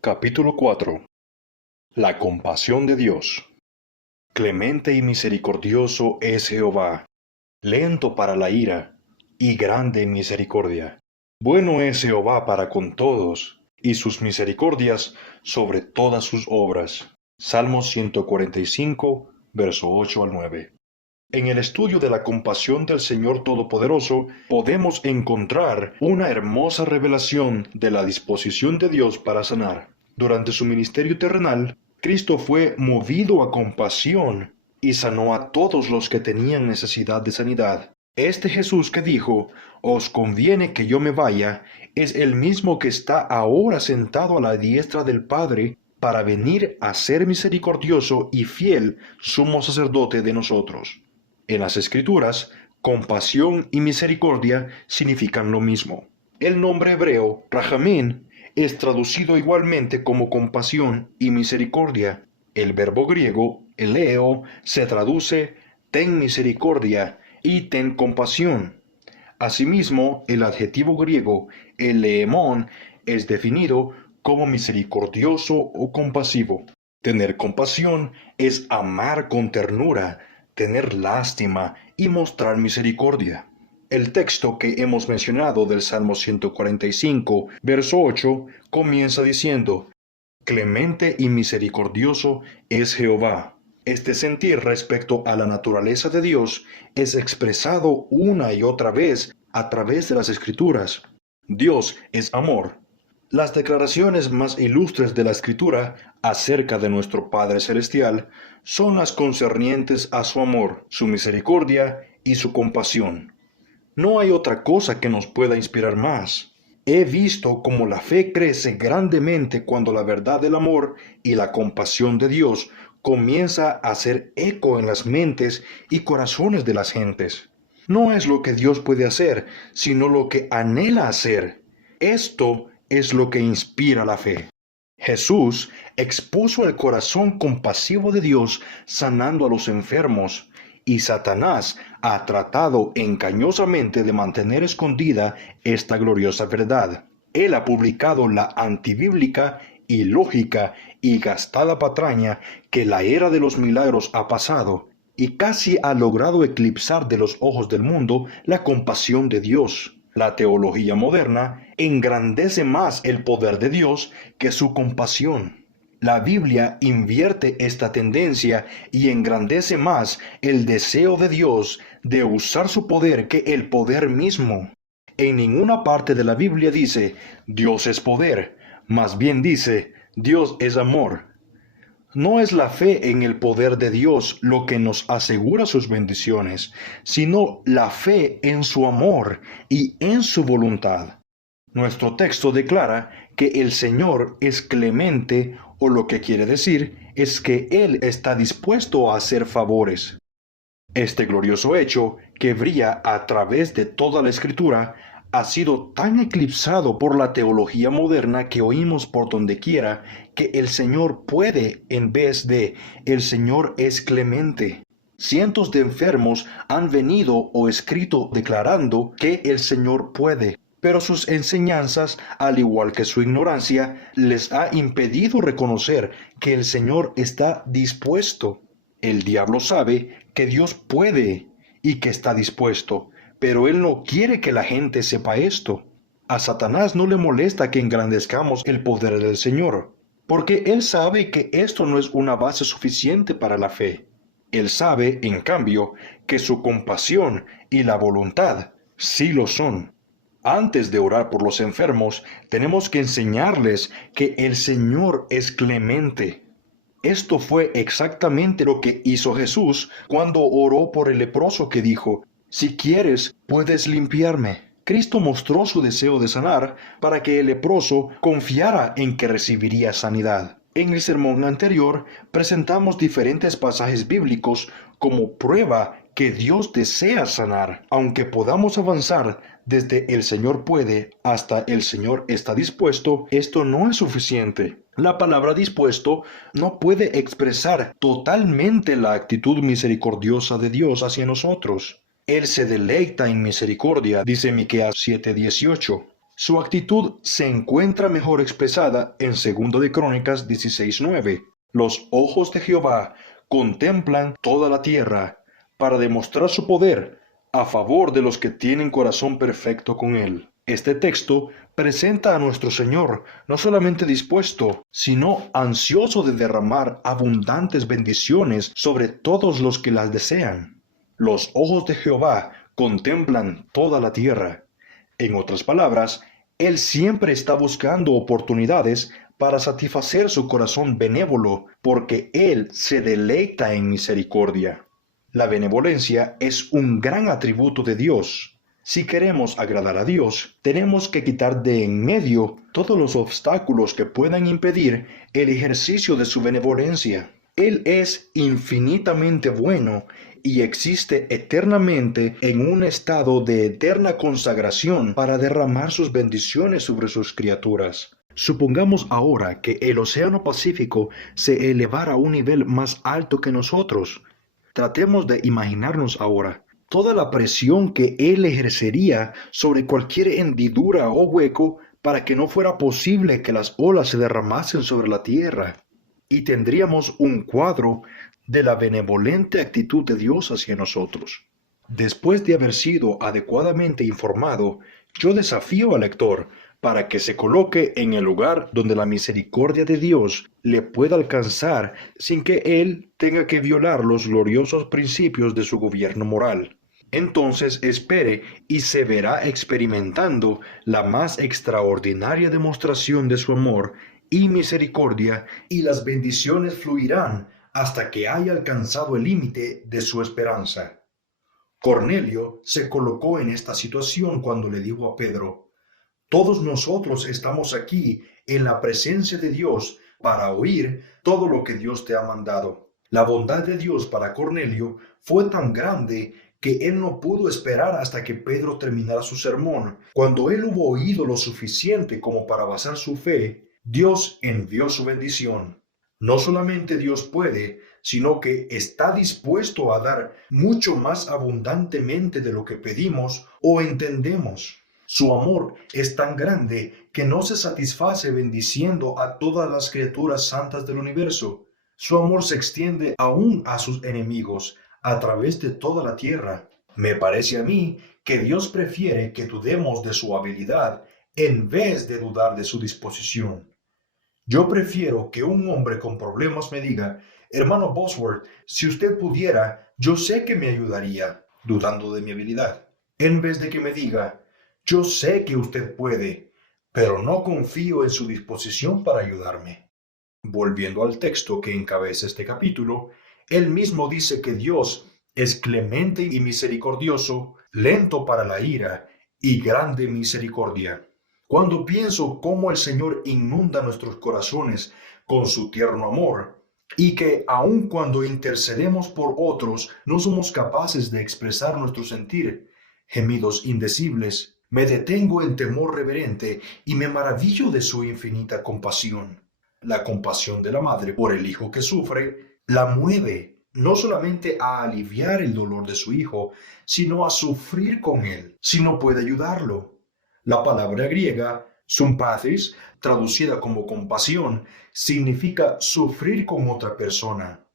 Capítulo 4. La compasión de Dios. Clemente y misericordioso es Jehová, lento para la ira, y grande en misericordia. Bueno es Jehová para con todos, y sus misericordias sobre todas sus obras. Salmos 145, verso 8 al 9. En el estudio de la compasión del Señor Todopoderoso podemos encontrar una hermosa revelación de la disposición de Dios para sanar. Durante su ministerio terrenal, Cristo fue movido a compasión y sanó a todos los que tenían necesidad de sanidad. Este Jesús que dijo, «Os conviene que yo me vaya», es el mismo que está ahora sentado a la diestra del Padre para venir a ser misericordioso y fiel sumo sacerdote de nosotros. En las Escrituras, compasión y misericordia significan lo mismo. El nombre hebreo, rahamín, es traducido igualmente como compasión y misericordia. El verbo griego, eleo, se traduce ten misericordia y ten compasión. Asimismo, el adjetivo griego, eleemón, es definido como misericordioso o compasivo. Tener compasión es amar con ternura, tener lástima y mostrar misericordia. El texto que hemos mencionado del Salmo 145, verso 8, comienza diciendo, «Clemente y misericordioso es Jehová». Este sentir respecto a la naturaleza de Dios es expresado una y otra vez a través de las Escrituras. Dios es amor. Las declaraciones más ilustres de la Escritura acerca de nuestro Padre Celestial son las concernientes a su amor, su misericordia y su compasión. No hay otra cosa que nos pueda inspirar más. He visto cómo la fe crece grandemente cuando la verdad del amor y la compasión de Dios comienza a hacer eco en las mentes y corazones de las gentes. No es lo que Dios puede hacer, sino lo que anhela hacer. Esto es lo que inspira la fe. Jesús expuso el corazón compasivo de Dios sanando a los enfermos, y Satanás ha tratado engañosamente de mantener escondida esta gloriosa verdad. Él ha publicado la antibíblica, ilógica y gastada patraña que la era de los milagros ha pasado, y casi ha logrado eclipsar de los ojos del mundo la compasión de Dios. La teología moderna engrandece más el poder de Dios que su compasión. La Biblia invierte esta tendencia y engrandece más el deseo de Dios de usar su poder que el poder mismo. En ninguna parte de la Biblia dice, Dios es poder, más bien dice, Dios es amor. No es la fe en el poder de Dios lo que nos asegura sus bendiciones, sino la fe en su amor y en su voluntad. Nuestro texto declara que el Señor es clemente, o lo que quiere decir es que Él está dispuesto a hacer favores. Este glorioso hecho, que brilla a través de toda la Escritura, ha sido tan eclipsado por la teología moderna que oímos por donde quiera que el Señor puede en vez de el Señor es clemente. Cientos de enfermos han venido o escrito declarando que el Señor puede, pero sus enseñanzas, al igual que su ignorancia, les ha impedido reconocer que el Señor está dispuesto. El diablo sabe que Dios puede y que está dispuesto, pero él no quiere que la gente sepa esto. A Satanás no le molesta que engrandezcamos el poder del Señor, porque él sabe que esto no es una base suficiente para la fe. Él sabe, en cambio, que su compasión y la voluntad sí lo son. Antes de orar por los enfermos, tenemos que enseñarles que el Señor es clemente. Esto fue exactamente lo que hizo Jesús cuando oró por el leproso que dijo, «Si quieres, puedes limpiarme». Cristo mostró su deseo de sanar para que el leproso confiara en que recibiría sanidad. En el sermón anterior presentamos diferentes pasajes bíblicos como prueba que Dios desea sanar. Aunque podamos avanzar desde el Señor puede hasta el Señor está dispuesto, esto no es suficiente. La palabra dispuesto no puede expresar totalmente la actitud misericordiosa de Dios hacia nosotros. Él se deleita en misericordia, dice Miqueas 7:18. Su actitud se encuentra mejor expresada en 2 de Crónicas 16:9. Los ojos de Jehová contemplan toda la tierra para demostrar su poder a favor de los que tienen corazón perfecto con él. Este texto presenta a nuestro Señor no solamente dispuesto, sino ansioso de derramar abundantes bendiciones sobre todos los que las desean. Los ojos de Jehová contemplan toda la tierra. En otras palabras, Él siempre está buscando oportunidades para satisfacer su corazón benévolo, porque Él se deleita en misericordia. La benevolencia es un gran atributo de Dios. Si queremos agradar a Dios, tenemos que quitar de en medio todos los obstáculos que puedan impedir el ejercicio de su benevolencia. Él es infinitamente bueno y existe eternamente en un estado de eterna consagración para derramar sus bendiciones sobre sus criaturas. Supongamos ahora que el Océano Pacífico se elevara a un nivel más alto que nosotros. Tratemos de imaginarnos ahora toda la presión que Él ejercería sobre cualquier hendidura o hueco para que no fuera posible que las olas se derramasen sobre la tierra. Y tendríamos un cuadro de la benevolente actitud de Dios hacia nosotros. Después de haber sido adecuadamente informado, yo desafío al lector para que se coloque en el lugar donde la misericordia de Dios le pueda alcanzar sin que él tenga que violar los gloriosos principios de su gobierno moral. Entonces espere y se verá experimentando la más extraordinaria demostración de su amor y misericordia, y las bendiciones fluirán hasta que haya alcanzado el límite de su esperanza. Cornelio se colocó en esta situación cuando le dijo a Pedro: todos nosotros estamos aquí en la presencia de Dios para oír todo lo que Dios te ha mandado. La bondad de Dios para Cornelio fue tan grande que él no pudo esperar hasta que Pedro terminara su sermón. Cuando él hubo oído lo suficiente como para basar su fe, Dios envió su bendición. No solamente Dios puede, sino que está dispuesto a dar mucho más abundantemente de lo que pedimos o entendemos. Su amor es tan grande que no se satisface bendiciendo a todas las criaturas santas del universo. Su amor se extiende aún a sus enemigos, a través de toda la tierra. Me parece a mí que Dios prefiere que dudemos de su habilidad en vez de dudar de su disposición. Yo prefiero que un hombre con problemas me diga: hermano Bosworth, si usted pudiera, yo sé que me ayudaría, dudando de mi habilidad, en vez de que me diga: yo sé que usted puede, pero no confío en su disposición para ayudarme. Volviendo al texto que encabeza este capítulo, él mismo dice que Dios es clemente y misericordioso, lento para la ira y grande misericordia. Cuando pienso cómo el Señor inunda nuestros corazones con su tierno amor, y que aun cuando intercedemos por otros no somos capaces de expresar nuestro sentir, gemidos indecibles, me detengo en temor reverente y me maravillo de su infinita compasión. La compasión de la madre por el hijo que sufre la mueve no solamente a aliviar el dolor de su hijo, sino a sufrir con él si no puede ayudarlo. La palabra griega sympathis, traducida como compasión, significa sufrir con otra persona.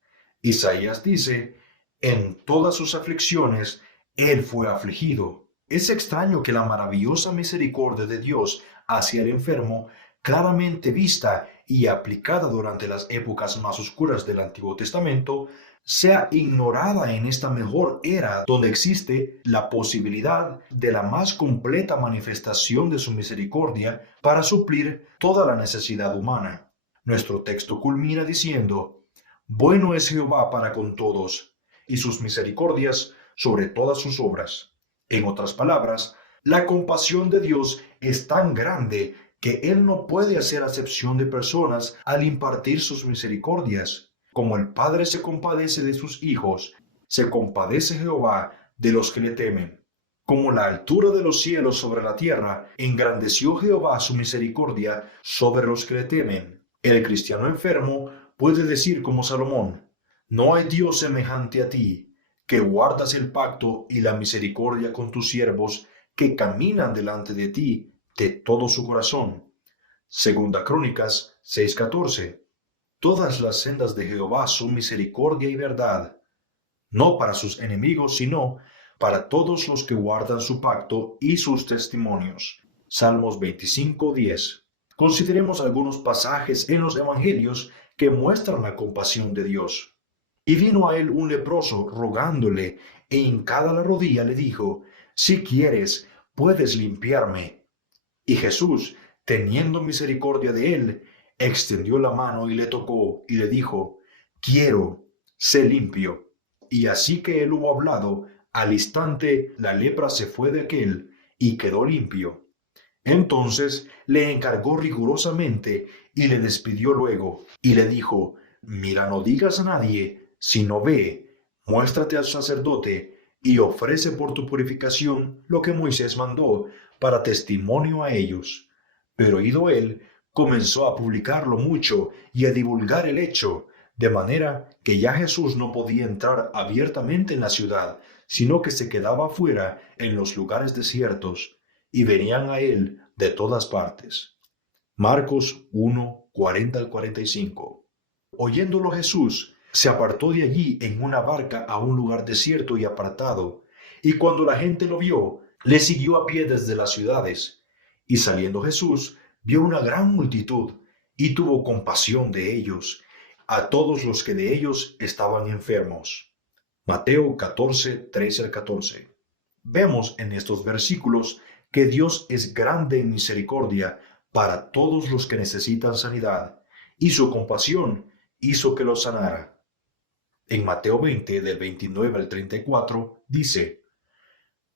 Isaías dice: en todas sus aflicciones él fue afligido. Es extraño que la maravillosa misericordia de Dios hacia el enfermo, claramente vista y aplicada durante las épocas más oscuras del Antiguo Testamento, sea ignorada en esta mejor era donde existe la posibilidad de la más completa manifestación de su misericordia para suplir toda la necesidad humana. Nuestro texto culmina diciendo: bueno es Jehová para con todos, y sus misericordias sobre todas sus obras. En otras palabras, la compasión de Dios es tan grande que Él no puede hacer acepción de personas al impartir sus misericordias. Como el Padre se compadece de sus hijos, se compadece Jehová de los que le temen. Como la altura de los cielos sobre la tierra, engrandeció Jehová su misericordia sobre los que le temen. El cristiano enfermo puede decir como Salomón: no hay Dios semejante a ti, que guardas el pacto y la misericordia con tus siervos, que caminan delante de ti de todo su corazón. Segunda Crónicas 6:14. Todas las sendas de Jehová son misericordia y verdad, no para sus enemigos, sino para todos los que guardan su pacto y sus testimonios. Salmos 25:10. Consideremos algunos pasajes en los Evangelios que muestran la compasión de Dios. Y vino a él un leproso rogándole, e hincada la rodilla le dijo: si quieres, puedes limpiarme. Y Jesús, teniendo misericordia de él, extendió la mano y le tocó, y le dijo: quiero, sé limpio. Y así que él hubo hablado, al instante la lepra se fue de aquél, y quedó limpio. Entonces le encargó rigurosamente, y le despidió luego, y le dijo: mira, no digas a nadie, sino ve, muéstrate al sacerdote, y ofrece por tu purificación lo que Moisés mandó, para testimonio a ellos. Pero ido él, comenzó a publicarlo mucho y a divulgar el hecho, de manera que ya Jesús no podía entrar abiertamente en la ciudad, sino que se quedaba afuera en los lugares desiertos, y venían a él de todas partes. Marcos 1, 40 al 45. Oyéndolo Jesús, se apartó de allí en una barca a un lugar desierto y apartado, y cuando la gente lo vio, le siguió a pie desde las ciudades. Y saliendo Jesús, vio una gran multitud, y tuvo compasión de ellos, a todos los que de ellos estaban enfermos. Mateo 14, 13 al 14. Vemos en estos versículos que Dios es grande en misericordia para todos los que necesitan sanidad, y su compasión hizo que los sanara. En Mateo 20, del 29 al 34, dice: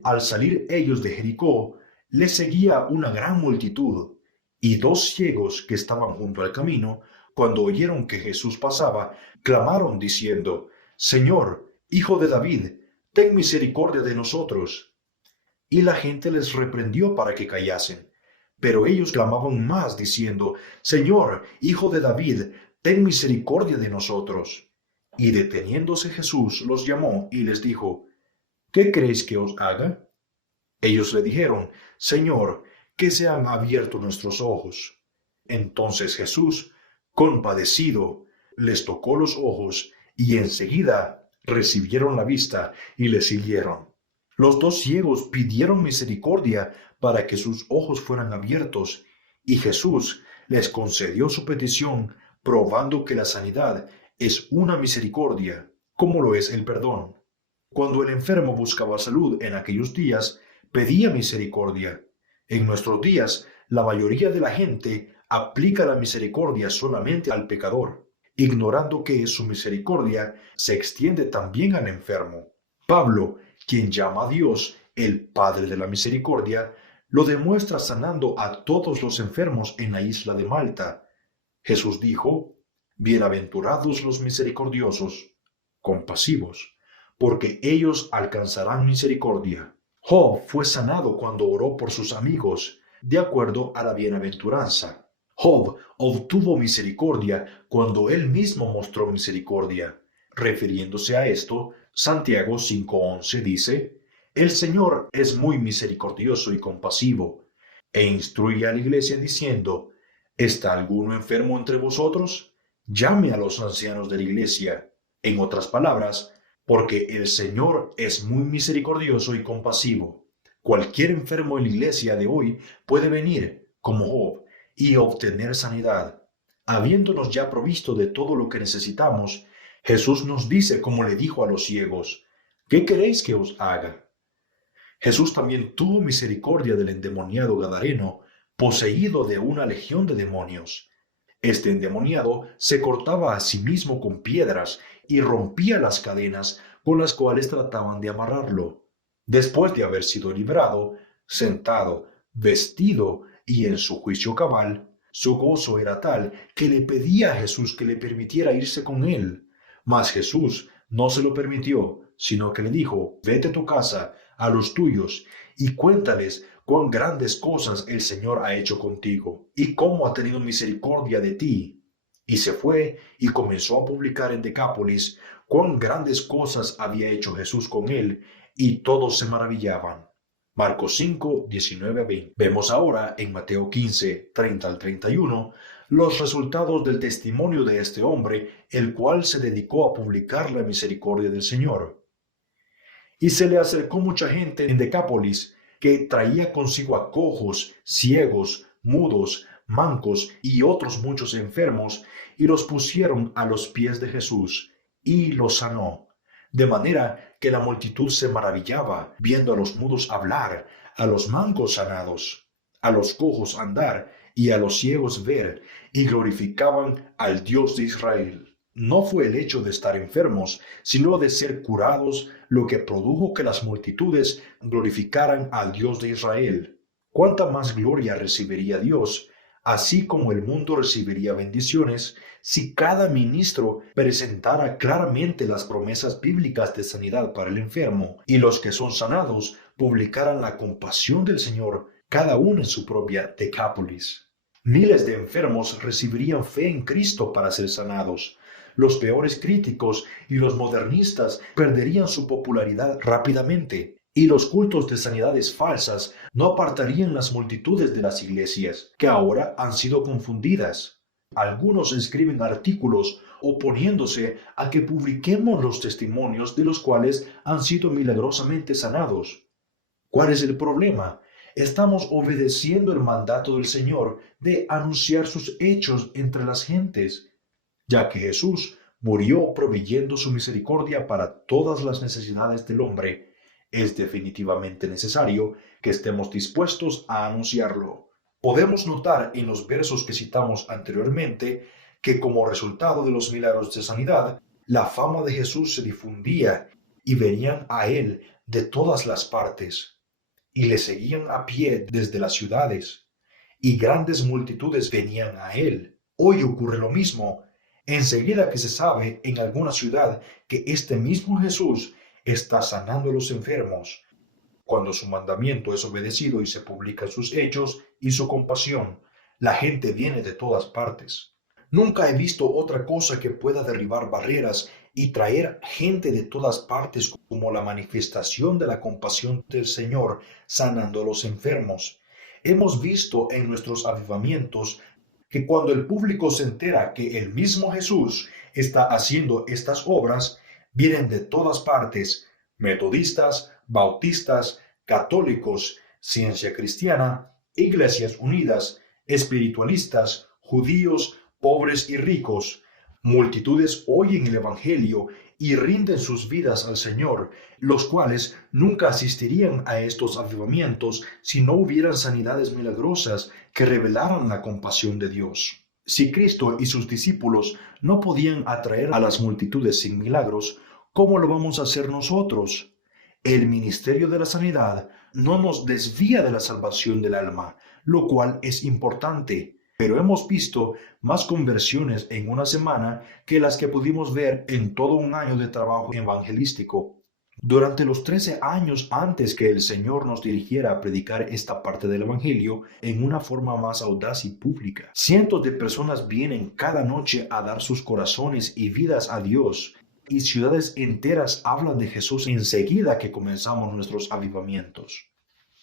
al salir ellos de Jericó, les seguía una gran multitud, y dos ciegos que estaban junto al camino, cuando oyeron que Jesús pasaba, clamaron diciendo: Señor, Hijo de David, ten misericordia de nosotros. Y la gente les reprendió para que callasen. Pero ellos clamaban más, diciendo: Señor, Hijo de David, ten misericordia de nosotros. Y deteniéndose Jesús los llamó y les dijo: ¿qué queréis que os haga? Ellos le dijeron: Señor, que se han abierto nuestros ojos. Entonces Jesús, compadecido, les tocó los ojos, y enseguida recibieron la vista y le siguieron. Los dos ciegos pidieron misericordia para que sus ojos fueran abiertos, y Jesús les concedió su petición, probando que la sanidad es una misericordia, como lo es el perdón. Cuando el enfermo buscaba salud en aquellos días, pedía misericordia. En nuestros días, la mayoría de la gente aplica la misericordia solamente al pecador, ignorando que su misericordia se extiende también al enfermo. Pablo, quien llama a Dios el Padre de la Misericordia, lo demuestra sanando a todos los enfermos en la isla de Malta. Jesús dijo: bienaventurados los misericordiosos, compasivos, porque ellos alcanzarán misericordia. Job fue sanado cuando oró por sus amigos, de acuerdo a la bienaventuranza. Job obtuvo misericordia cuando él mismo mostró misericordia. Refiriéndose a esto, Santiago 5:11 dice: el Señor es muy misericordioso y compasivo, e instruye a la iglesia diciendo: ¿está alguno enfermo entre vosotros? Llame a los ancianos de la iglesia. En otras palabras, porque el Señor es muy misericordioso y compasivo. Cualquier enfermo en la iglesia de hoy puede venir, como Job, y obtener sanidad. Habiéndonos ya provisto de todo lo que necesitamos, Jesús nos dice, como le dijo a los ciegos: ¿qué queréis que os haga? Jesús también tuvo misericordia del endemoniado gadareno, poseído de una legión de demonios. Este endemoniado se cortaba a sí mismo con piedras y rompía las cadenas con las cuales trataban de amarrarlo. Después de haber sido librado, sentado, vestido y en su juicio cabal, su gozo era tal que le pedía a Jesús que le permitiera irse con él. Mas Jesús no se lo permitió, sino que le dijo: vete a tu casa, a los tuyos, y cuéntales cuán grandes cosas el Señor ha hecho contigo, y cómo ha tenido misericordia de ti. Y se fue y comenzó a publicar en Decápolis cuán grandes cosas había hecho Jesús con él, y todos se maravillaban. Marcos 5, 19 a 20. Vemos ahora en Mateo 15, 30 al 31, los resultados del testimonio de este hombre, el cual se dedicó a publicar la misericordia del Señor. Y se le acercó mucha gente en Decápolis, que traía consigo a cojos, ciegos, mudos, mancos y otros muchos enfermos, y los pusieron a los pies de Jesús, y los sanó. De manera que la multitud se maravillaba, viendo a los mudos hablar, a los mancos sanados, a los cojos andar, y a los ciegos ver, y glorificaban al Dios de Israel. No fue el hecho de estar enfermos, sino de ser curados, lo que produjo que las multitudes glorificaran al Dios de Israel. ¿Cuánta más gloria recibiría Dios, así como el mundo recibiría bendiciones, si cada ministro presentara claramente las promesas bíblicas de sanidad para el enfermo, y los que son sanados publicaran la compasión del Señor, cada uno en su propia Decápolis? Miles de enfermos recibirían fe en Cristo para ser sanados. Los peores críticos y los modernistas perderían su popularidad rápidamente, y los cultos de sanidades falsas no apartarían las multitudes de las iglesias, que ahora han sido confundidas. Algunos escriben artículos oponiéndose a que publiquemos los testimonios de los cuales han sido milagrosamente sanados. ¿Cuál es el problema? Estamos obedeciendo el mandato del Señor de anunciar sus hechos entre las gentes, ya que Jesús murió proveyendo su misericordia para todas las necesidades del hombre. Es definitivamente necesario que estemos dispuestos a anunciarlo. Podemos notar en los versos que citamos anteriormente que como resultado de los milagros de sanidad, la fama de Jesús se difundía y venían a él de todas las partes, y le seguían a pie desde las ciudades, y grandes multitudes venían a él. Hoy ocurre lo mismo. Enseguida que se sabe en alguna ciudad que este mismo Jesús está sanando a los enfermos, cuando su mandamiento es obedecido y se publican sus hechos y su compasión, la gente viene de todas partes. Nunca he visto otra cosa que pueda derribar barreras y traer gente de todas partes como la manifestación de la compasión del Señor sanando a los enfermos. Hemos visto en nuestros avivamientos que cuando el público se entera que el mismo Jesús está haciendo estas obras, vienen de todas partes, metodistas, bautistas, católicos, Ciencia Cristiana, Iglesias Unidas, espiritualistas, judíos, pobres y ricos. Multitudes oyen el Evangelio y rinden sus vidas al Señor, los cuales nunca asistirían a estos avivamientos si no hubieran sanidades milagrosas que revelaran la compasión de Dios. Si Cristo y sus discípulos no podían atraer a las multitudes sin milagros, ¿cómo lo vamos a hacer nosotros? El ministerio de la sanidad no nos desvía de la salvación del alma, lo cual es importante. Pero hemos visto más conversiones en una semana que las que pudimos ver en todo un año de trabajo evangelístico. Durante los 13 años antes que el Señor nos dirigiera a predicar esta parte del Evangelio en una forma más audaz y pública, cientos de personas vienen cada noche a dar sus corazones y vidas a Dios, y ciudades enteras hablan de Jesús enseguida que comenzamos nuestros avivamientos.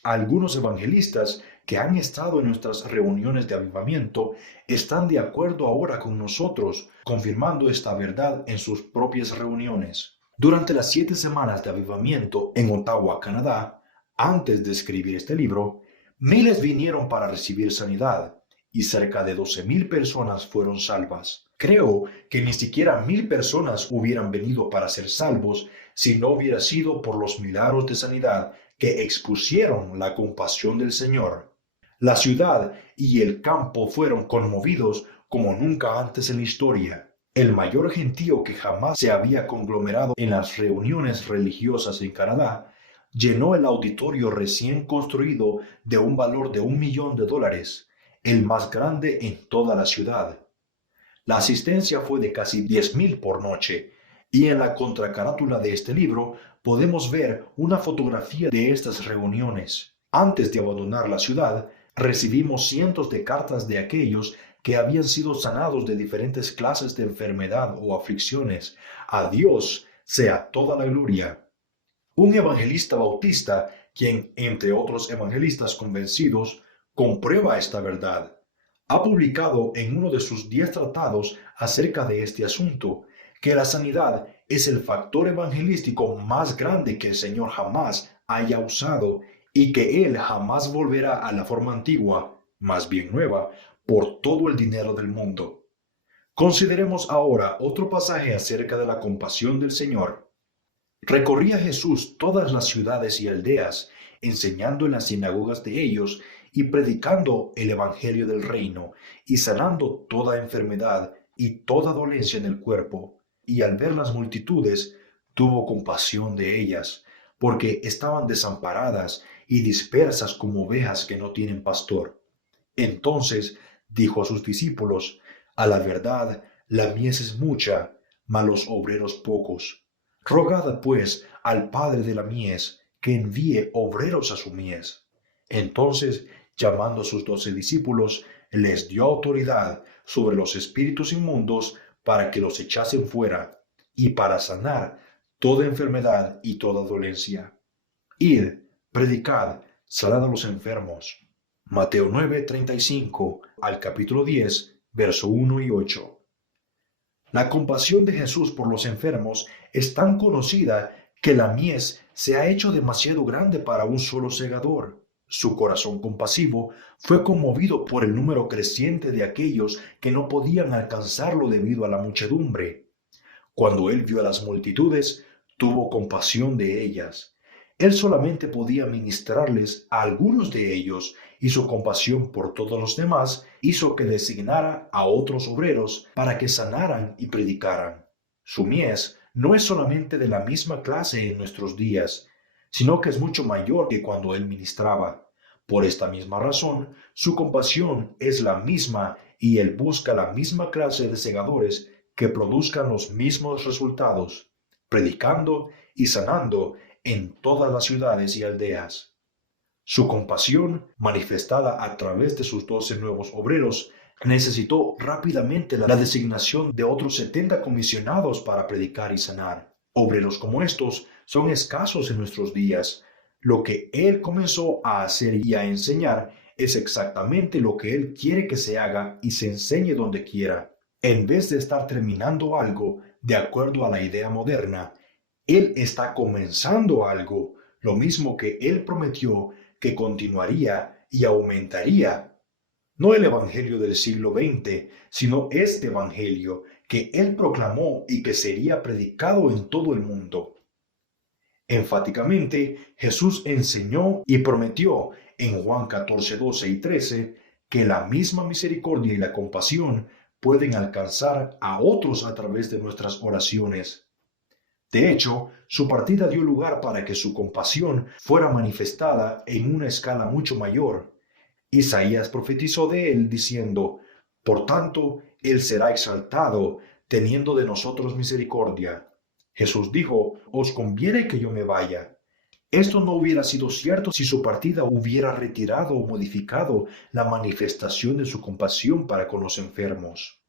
Algunos evangelistas que han estado en nuestras reuniones de avivamiento están de acuerdo ahora con nosotros, confirmando esta verdad en sus propias reuniones. Durante las 7 semanas de avivamiento en Ottawa, Canadá, antes de escribir este libro, miles vinieron para recibir sanidad y cerca de 12,000 personas fueron salvas. Creo que ni siquiera 1,000 personas hubieran venido para ser salvos si no hubiera sido por los milagros de sanidad que expusieron la compasión del Señor. La ciudad y el campo fueron conmovidos como nunca antes en la historia. El mayor gentío que jamás se había conglomerado en las reuniones religiosas en Canadá llenó el auditorio recién construido de un valor de $1 millón, el más grande en toda la ciudad. La asistencia fue de casi 10,000 por noche, y en la contracarátula de este libro podemos ver una fotografía de estas reuniones. Antes de abandonar la ciudad, recibimos cientos de cartas de aquellos que habían sido sanados de diferentes clases de enfermedad o aflicciones. A Dios sea toda la gloria. Un evangelista bautista quien, entre otros evangelistas convencidos, comprueba esta verdad. Ha publicado en uno de sus 10 tratados acerca de este asunto que la sanidad es el factor evangelístico más grande que el Señor jamás haya usado y que Él jamás volverá a la forma antigua, más bien nueva, por todo el dinero del mundo. Consideremos ahora otro pasaje acerca de la compasión del Señor. Recorría Jesús todas las ciudades y aldeas, enseñando en las sinagogas de ellos y predicando el evangelio del reino y sanando toda enfermedad y toda dolencia en el cuerpo. Y al ver las multitudes, tuvo compasión de ellas, porque estaban desamparadas y dispersas como ovejas que no tienen pastor. Entonces dijo a sus discípulos: a la verdad, la mies es mucha, mas los obreros pocos. Rogad pues al Padre de la mies que envíe obreros a su mies. Entonces, llamando a sus 12 discípulos, les dio autoridad sobre los espíritus inmundos para que los echasen fuera y para sanar toda enfermedad y toda dolencia. Id, predicad, sanad a los enfermos. Mateo 9:35 al capítulo 10, verso 1 y 8. La compasión de Jesús por los enfermos es tan conocida que la mies se ha hecho demasiado grande para un solo segador. Su corazón compasivo fue conmovido por el número creciente de aquellos que no podían alcanzarlo debido a la muchedumbre. Cuando él vio a las multitudes, tuvo compasión de ellas. Él solamente podía ministrarles a algunos de ellos, y su compasión por todos los demás hizo que designara a otros obreros para que sanaran y predicaran. Su mies no es solamente de la misma clase en nuestros días, sino que es mucho mayor que cuando él ministraba. Por esta misma razón, su compasión es la misma y él busca la misma clase de segadores que produzcan los mismos resultados, predicando y sanando en todas las ciudades y aldeas. Su compasión, manifestada a través de sus 12 nuevos obreros, necesitó rápidamente la designación de otros 70 comisionados para predicar y sanar. Obreros como estos son escasos en nuestros días. Lo que Él comenzó a hacer y a enseñar es exactamente lo que Él quiere que se haga y se enseñe donde quiera. En vez de estar terminando algo de acuerdo a la idea moderna, Él está comenzando algo, lo mismo que Él prometió que continuaría y aumentaría. No el evangelio del siglo XX, sino este evangelio que Él proclamó y que sería predicado en todo el mundo. Enfáticamente, Jesús enseñó y prometió en Juan 14, 12 y 13 que la misma misericordia y la compasión pueden alcanzar a otros a través de nuestras oraciones. De hecho, su partida dio lugar para que su compasión fuera manifestada en una escala mucho mayor. Isaías profetizó de él diciendo: por tanto, él será exaltado, teniendo de nosotros misericordia. Jesús dijo: os conviene que yo me vaya. Esto no hubiera sido cierto si su partida hubiera retirado o modificado la manifestación de su compasión para con los enfermos.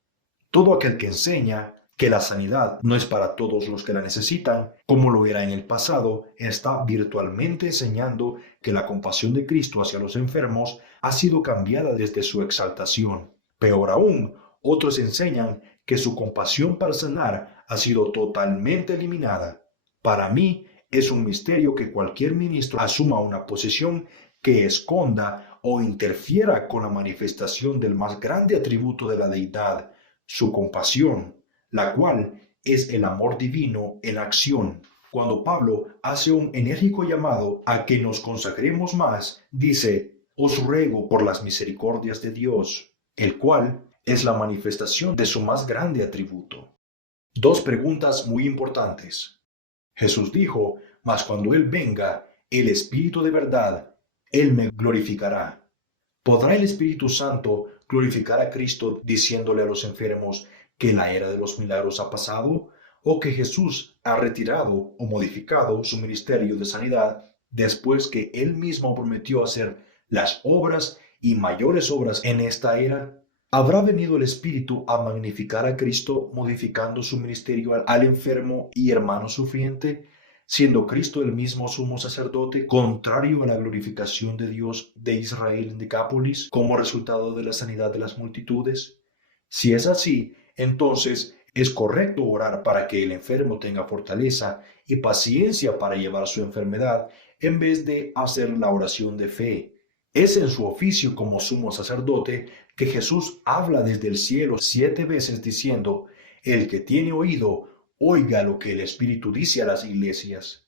Todo aquel que enseña que la sanidad no es para todos los que la necesitan, como lo era en el pasado, está virtualmente enseñando que la compasión de Cristo hacia los enfermos ha sido cambiada desde su exaltación. Peor aún, otros enseñan que su compasión para sanar ha sido totalmente eliminada. Para mí, es un misterio que cualquier ministro asuma una posición que esconda o interfiera con la manifestación del más grande atributo de la deidad, su compasión, la cual es el amor divino en acción. Cuando Pablo hace un enérgico llamado a que nos consagremos más, dice: os ruego por las misericordias de Dios, el cual es la manifestación de su más grande atributo. Dos preguntas muy importantes. Jesús dijo: mas cuando Él venga, el Espíritu de verdad, Él me glorificará. ¿Podrá el Espíritu Santo glorificar a Cristo diciéndole a los enfermos que la era de los milagros ha pasado, o que Jesús ha retirado o modificado su ministerio de sanidad después que Él mismo prometió hacer las obras y mayores obras en esta era? ¿Habrá venido el Espíritu a magnificar a Cristo modificando su ministerio al enfermo y hermano sufriente? siendo Cristo el mismo sumo sacerdote, contrario a la glorificación de Dios de Israel en Decápolis, como resultado de la sanidad de las multitudes? Si es así, entonces es correcto orar para que el enfermo tenga fortaleza y paciencia para llevar su enfermedad, en vez de hacer la oración de fe. Es en su oficio como sumo sacerdote que Jesús habla desde el cielo 7 veces diciendo: el que tiene oído, oiga lo que el Espíritu dice a las iglesias.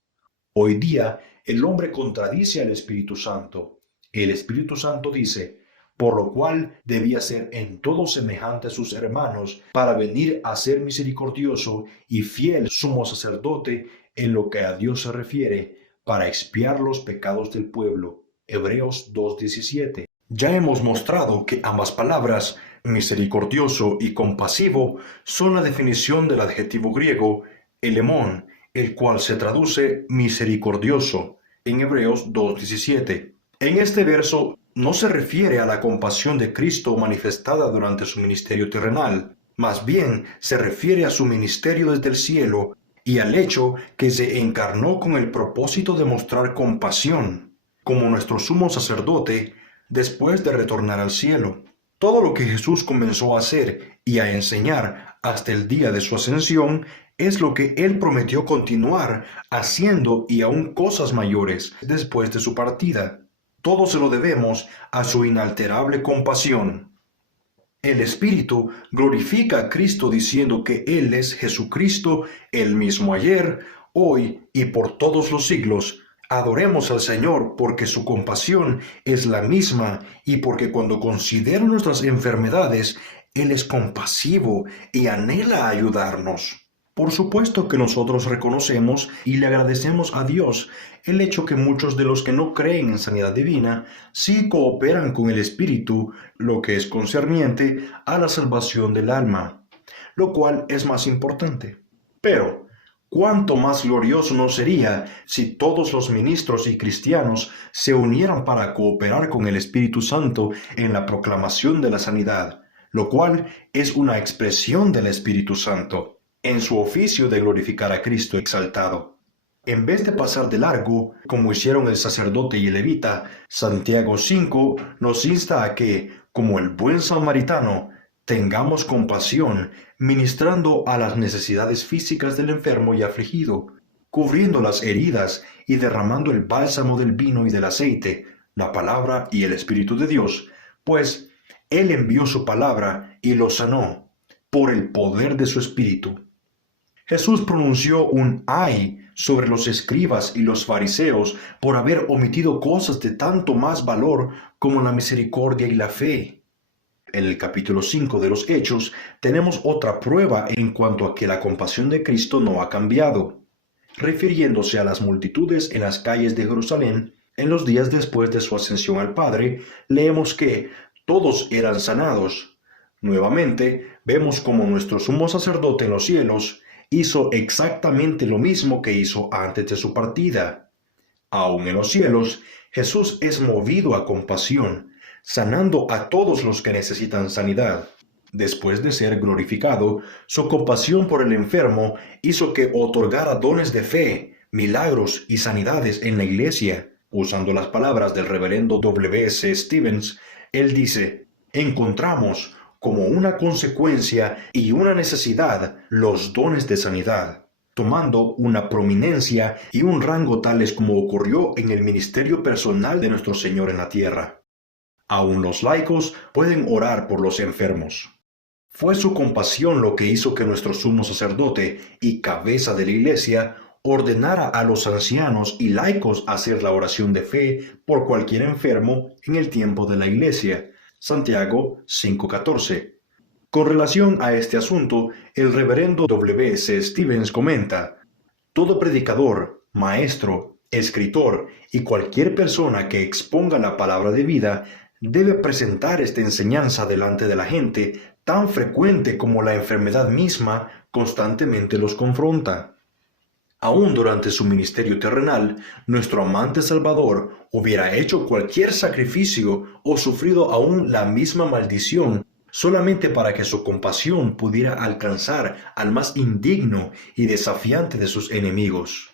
Hoy día el hombre contradice al Espíritu Santo. El Espíritu Santo dice: por lo cual debía ser en todo semejante a sus hermanos, para venir a ser misericordioso y fiel sumo sacerdote en lo que a Dios se refiere, para expiar los pecados del pueblo. Hebreos 2:17. Ya hemos mostrado que ambas palabras, misericordioso y compasivo, son la definición del adjetivo griego elemón, el cual se traduce misericordioso en Hebreos 2:17. En este verso no se refiere a la compasión de Cristo manifestada durante su ministerio terrenal, más bien se refiere a su ministerio desde el cielo y al hecho que se encarnó con el propósito de mostrar compasión, como nuestro sumo sacerdote, después de retornar al cielo. Todo lo que Jesús comenzó a hacer y a enseñar hasta el día de su ascensión es lo que Él prometió continuar haciendo, y aún cosas mayores después de su partida. Todo se lo debemos a su inalterable compasión. El Espíritu glorifica a Cristo diciendo que Él es Jesucristo, el mismo ayer, hoy y por todos los siglos. Adoremos al Señor porque su compasión es la misma y porque cuando considera nuestras enfermedades, Él es compasivo y anhela ayudarnos. Por supuesto que nosotros reconocemos y le agradecemos a Dios el hecho que muchos de los que no creen en sanidad divina sí cooperan con el Espíritu, lo que es concerniente a la salvación del alma, lo cual es más importante. Pero, ¿cuánto más glorioso no sería si todos los ministros y cristianos se unieran para cooperar con el Espíritu Santo en la proclamación de la sanidad, lo cual es una expresión del Espíritu Santo, en su oficio de glorificar a Cristo exaltado? En vez de pasar de largo, como hicieron el sacerdote y el levita, Santiago 5 nos insta a que, como el buen samaritano, tengamos compasión, ministrando a las necesidades físicas del enfermo y afligido, cubriendo las heridas y derramando el bálsamo del vino y del aceite, la palabra y el Espíritu de Dios, pues Él envió su palabra y lo sanó por el poder de su Espíritu. Jesús pronunció un ay sobre los escribas y los fariseos por haber omitido cosas de tanto más valor como la misericordia y la fe. En el capítulo 5 de los Hechos tenemos otra prueba en cuanto a que la compasión de Cristo no ha cambiado. Refiriéndose a las multitudes en las calles de Jerusalén, en los días después de su ascensión al Padre, leemos que todos eran sanados. Nuevamente, vemos como nuestro sumo sacerdote en los cielos hizo exactamente lo mismo que hizo antes de su partida. Aún en los cielos, Jesús es movido a compasión, sanando a todos los que necesitan sanidad. Después de ser glorificado, su compasión por el enfermo hizo que otorgara dones de fe, milagros y sanidades en la iglesia. Usando las palabras del reverendo W.S. Stevens, él dice: encontramos como una consecuencia y una necesidad los dones de sanidad, tomando una prominencia y un rango tales como ocurrió en el ministerio personal de nuestro Señor en la tierra. Aún los laicos pueden orar por los enfermos. Fue su compasión lo que hizo que nuestro sumo sacerdote y cabeza de la iglesia ordenara a los ancianos y laicos hacer la oración de fe por cualquier enfermo en el tiempo de la iglesia. Santiago 5:14. Con relación a este asunto, el reverendo W.S. Stevens comenta: todo predicador, maestro, escritor y cualquier persona que exponga la palabra de vida debe presentar esta enseñanza delante de la gente, tan frecuente como la enfermedad misma constantemente los confronta. Aún durante su ministerio terrenal, nuestro amante Salvador hubiera hecho cualquier sacrificio o sufrido aún la misma maldición solamente para que su compasión pudiera alcanzar al más indigno y desafiante de sus enemigos.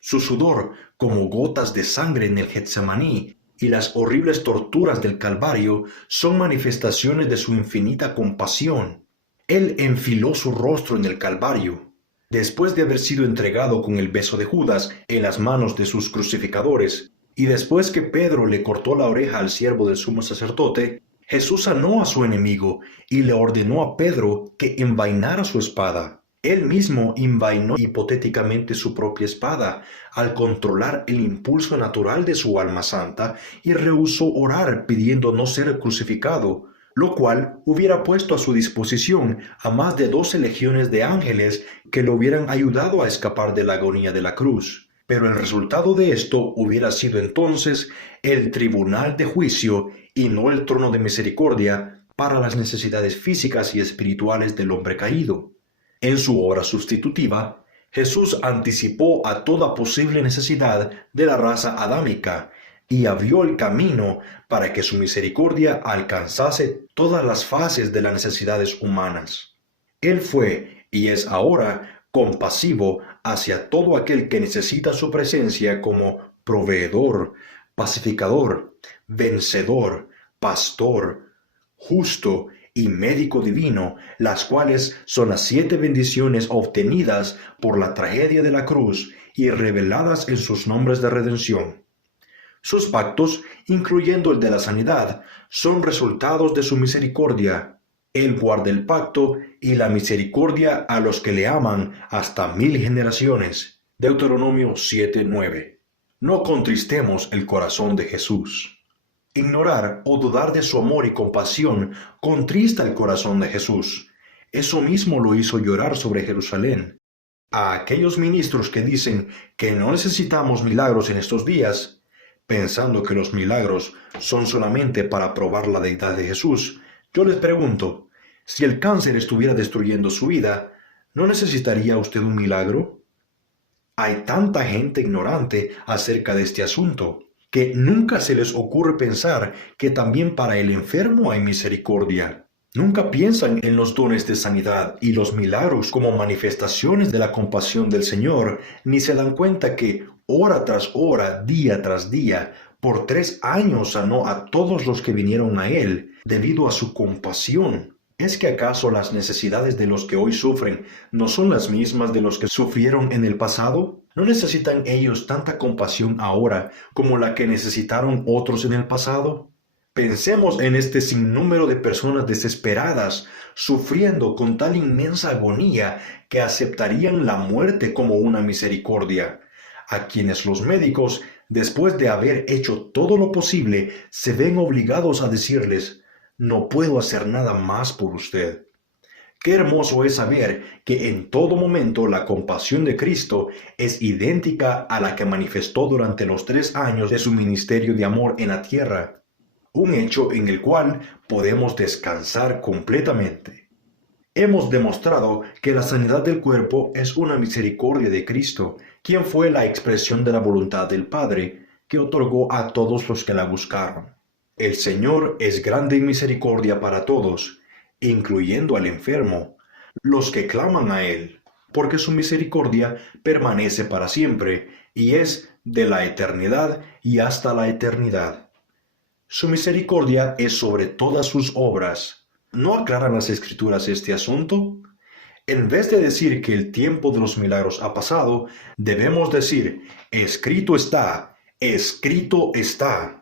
Su sudor como gotas de sangre en el Getsemaní y las horribles torturas del Calvario son manifestaciones de su infinita compasión. Él enfiló su rostro en el Calvario. Después de haber sido entregado con el beso de Judas en las manos de sus crucificadores, y después que Pedro le cortó la oreja al siervo del sumo sacerdote, Jesús sanó a su enemigo y le ordenó a Pedro que envainara su espada. Él mismo envainó hipotéticamente su propia espada al controlar el impulso natural de su alma santa y rehusó orar pidiendo no ser crucificado, lo cual hubiera puesto a su disposición a más de 12 legiones de ángeles que lo hubieran ayudado a escapar de la agonía de la cruz. Pero el resultado de esto hubiera sido entonces el tribunal de juicio y no el trono de misericordia para las necesidades físicas y espirituales del hombre caído. En su obra sustitutiva, Jesús anticipó a toda posible necesidad de la raza adámica y abrió el camino para que su misericordia alcanzase todas las fases de las necesidades humanas. Él fue y es ahora compasivo hacia todo aquel que necesita su presencia como proveedor, pacificador, vencedor, pastor, justo y médico divino, las cuales son las 7 bendiciones obtenidas por la tragedia de la cruz y reveladas en sus nombres de redención. Sus pactos, incluyendo el de la sanidad, son resultados de su misericordia. Él guarda el pacto y la misericordia a los que le aman hasta 1000 generaciones. Deuteronomio 7:9. No contristemos el corazón de Jesús. Ignorar o dudar de su amor y compasión contrista el corazón de Jesús. Eso mismo lo hizo llorar sobre Jerusalén. A aquellos ministros que dicen que no necesitamos milagros en estos días, pensando que los milagros son solamente para probar la deidad de Jesús, yo les pregunto, si el cáncer estuviera destruyendo su vida, ¿no necesitaría usted un milagro? Hay tanta gente ignorante acerca de este asunto que nunca se les ocurre pensar que también para el enfermo hay misericordia. Nunca piensan en los dones de sanidad y los milagros como manifestaciones de la compasión del Señor, ni se dan cuenta que hora tras hora, día tras día, por 3 años sanó a todos los que vinieron a Él debido a su compasión. ¿Es que acaso las necesidades de los que hoy sufren no son las mismas de los que sufrieron en el pasado? ¿No necesitan ellos tanta compasión ahora como la que necesitaron otros en el pasado? Pensemos en este sinnúmero de personas desesperadas, sufriendo con tal inmensa agonía que aceptarían la muerte como una misericordia, a quienes los médicos, después de haber hecho todo lo posible, se ven obligados a decirles: no puedo hacer nada más por usted. Qué hermoso es saber que en todo momento la compasión de Cristo es idéntica a la que manifestó durante los 3 años de su ministerio de amor en la tierra, un hecho en el cual podemos descansar completamente. Hemos demostrado que la sanidad del cuerpo es una misericordia de Cristo, quien fue la expresión de la voluntad del Padre, que otorgó a todos los que la buscaron. El Señor es grande en misericordia para todos, incluyendo al enfermo, los que claman a Él, porque su misericordia permanece para siempre y es de la eternidad y hasta la eternidad. Su misericordia es sobre todas sus obras. ¿No aclaran las Escrituras este asunto? En vez de decir que el tiempo de los milagros ha pasado, debemos decir: escrito está, escrito está.